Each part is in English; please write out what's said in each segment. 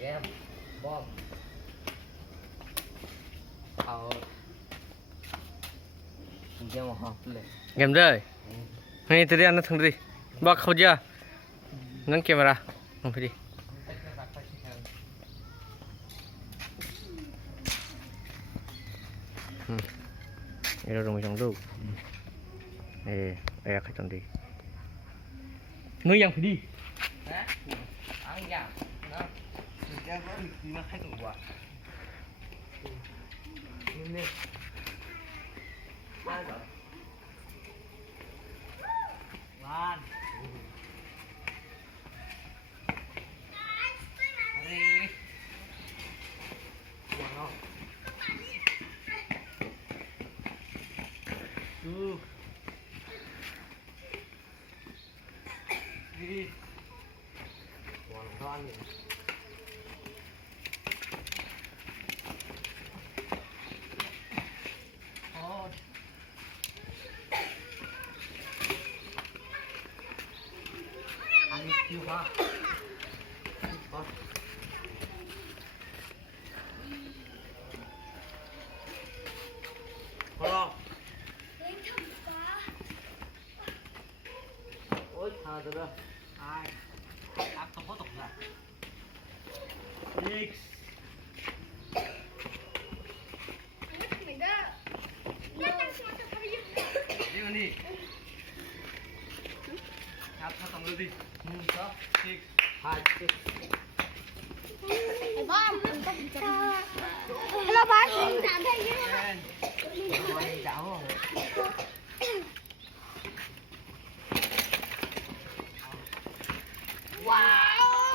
Game bomเอาเกมฮอปเลยเกมเลยนี่ตัวเดียวนั่งทั้งดีบอกเขาจะนั่งเกมอะไรน้องพี่ดินี่เราลงไปช่องดูอยากให้จังดีนู้ยังพี่ดินะอังยังนะแกก็มีมาให้ตัวนี่บ้านเหรอบ้านอะไรว้าวดูนี่ว้าวร้อนเลยอยู่ฮะพอลองโอ๊ยหาตัวเด้อไอ้อัพตัวพ่อตกละX นี่มันนี่ครับถ้าต้องดูดิ1 2 6 5 6 Bom, hello bác. Wow.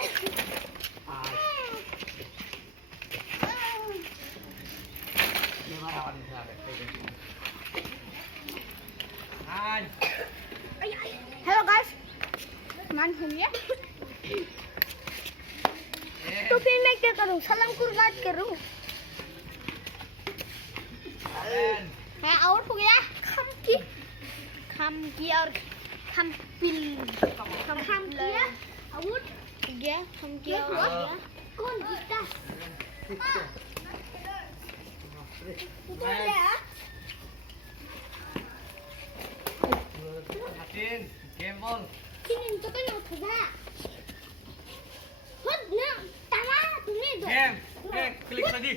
Hello guys. Man here. तो फिर मैं क्या करूँ सलाम कुर्बान करूँ है आउट हो गया खम की और खम पिल खम किया आउट हो गया खम किया और कौन जीता Game ball. Kini itu kan yang kedua. Hot, nah, tanah, tuh nih. Game, klik tadi.